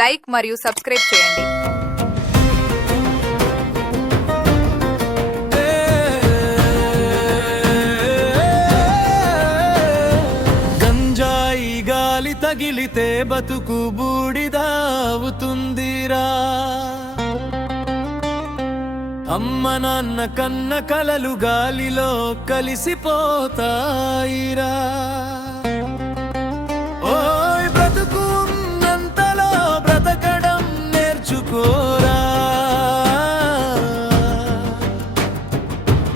Like మరియు subscribe చేయండి. గంజాయి గాలి తగిలితే బతుకు బూడిదావుతుందిరా. అమ్మ నాన్న కన్న కలలు గాలిలో కలిసిపోతాయిరా. ఓయ్ బ్రతుకున్నంతలో బ్రతకడం నేర్చుకోరా.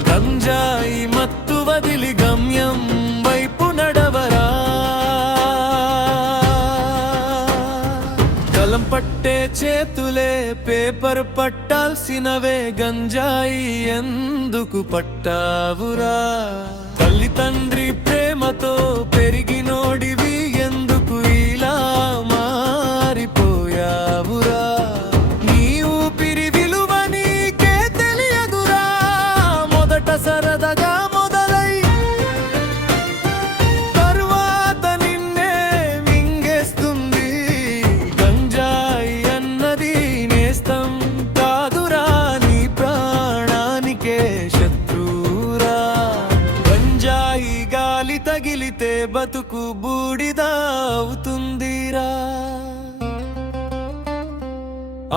గంజాయి మత్తు వదిలి గమ్యం వైపు నడవరా. కలం పట్టే చేతులే పేపర్ పట్టాల్సినవే, గంజాయి ఎందుకు పట్టావురా? తల్లి తండ్రి ప్రేమతో పెరిగినోడివి ఎందుకు ఇలా మారిపోయావురా? నీ ఊపిరి విలువ నీకే తెలియదురా. మొదట సరదగా మొదలై తరువాత నిన్నే మింగేస్తుంది. గంజాయి అన్నది నేస్తం కాదురా, నీ ప్రాణానికే శత్రువురా. గంజాయి గాలి తగిలితే బతుకు బూడిదావుతుందిరా.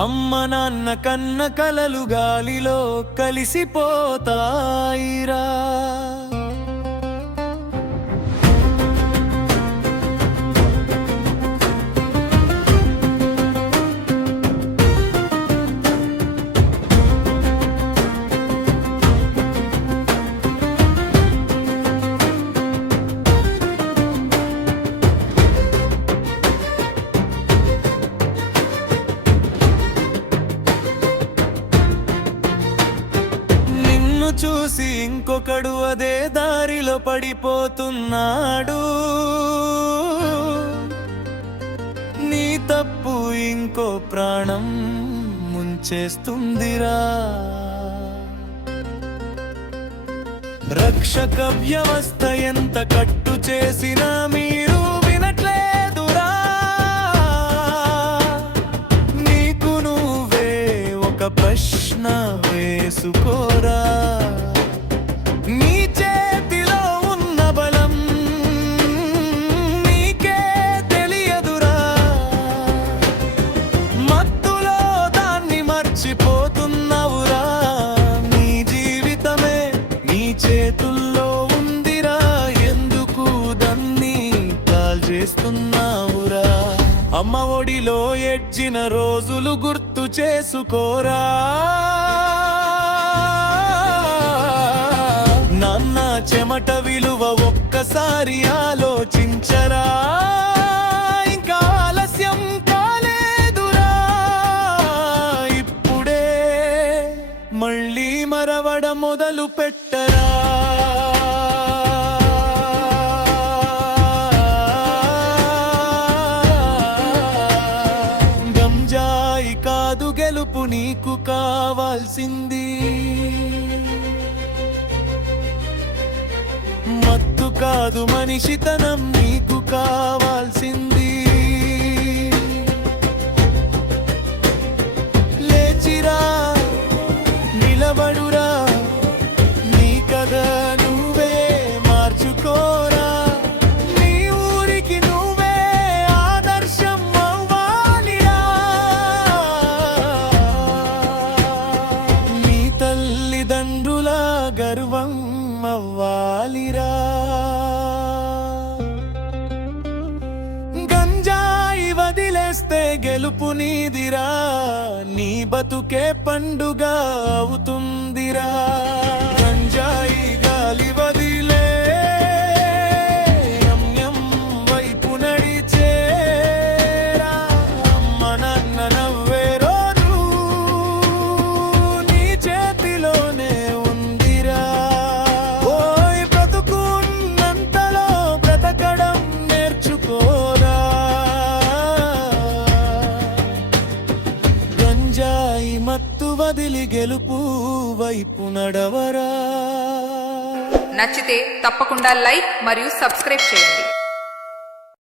అమ్మ నాన్న కన్న కలలు గాలిలో కలిసిపోతాయిరా. చూసి ఇంకొకడు అదే దారిలో పడిపోతున్నాడు. నీ తప్పు ఇంకో ప్రాణం ముంచేస్తుందిరా. రక్షక వ్యవస్థ ఎంత కట్టు చేసినా మీరు వినట్లేదురా. నీకు నువ్వే ఒక ప్రశ్న వేసుకోరా. నీ చేతిలో ఉన్న బలం నీకే తెలియదురా. మత్తులో దాన్ని మర్చిపోతున్నావురా. నీ జీవితమే నీ చేతుల్లో ఉందిరా. ఎందుకు దాన్ని కాల్చేస్తున్నావురా? అమ్మ ఒడిలో ఎడ్జిన రోజులు గుర్తు చేసుకోరా. నాన్న చెమట విలువ ఒక్కసారి ఆలోచించరా. ఇంకా ఆలస్యం కాలేదురా. ఇప్పుడే మళ్ళీ మరవడం మొదలు పెట్టరా. గంజాయి కాదు గెలుపు నీకు కావాల్సింది. మత్తు కాదు మనిషితనం నీకు కావాల్సింది. లేచిరా, నిలబడురా. నీ కథ నువ్వే మార్చుకోరా. నీ ఊరికి నువ్వే ఆదర్శం అవ్వాలిరా. నీ తల్లిదండ్రుల గర్వం అవ్వాలిరా. గంజాయి వదిలేస్తే గెలుపు నీదిరా. నీ బతుకే పండుగ అవుతుందిరా. గంజాయి గాలి వదిలే గమ్యం వైపు నడిచేరా. అమ్మ నాన్న నవ్వే రోజు నీ చేతిలోనే ఉందిరా. ఓయ్ బ్రతుకున్నంతలో బ్రతకడం నేర్చుకోరా. గంజాయి మత్తు వదిలి గెలుపు వైపు నడవరా. నచ్చితే తప్పకుండా లైక్ మరియు సబ్స్క్రైబ్ చేయండి.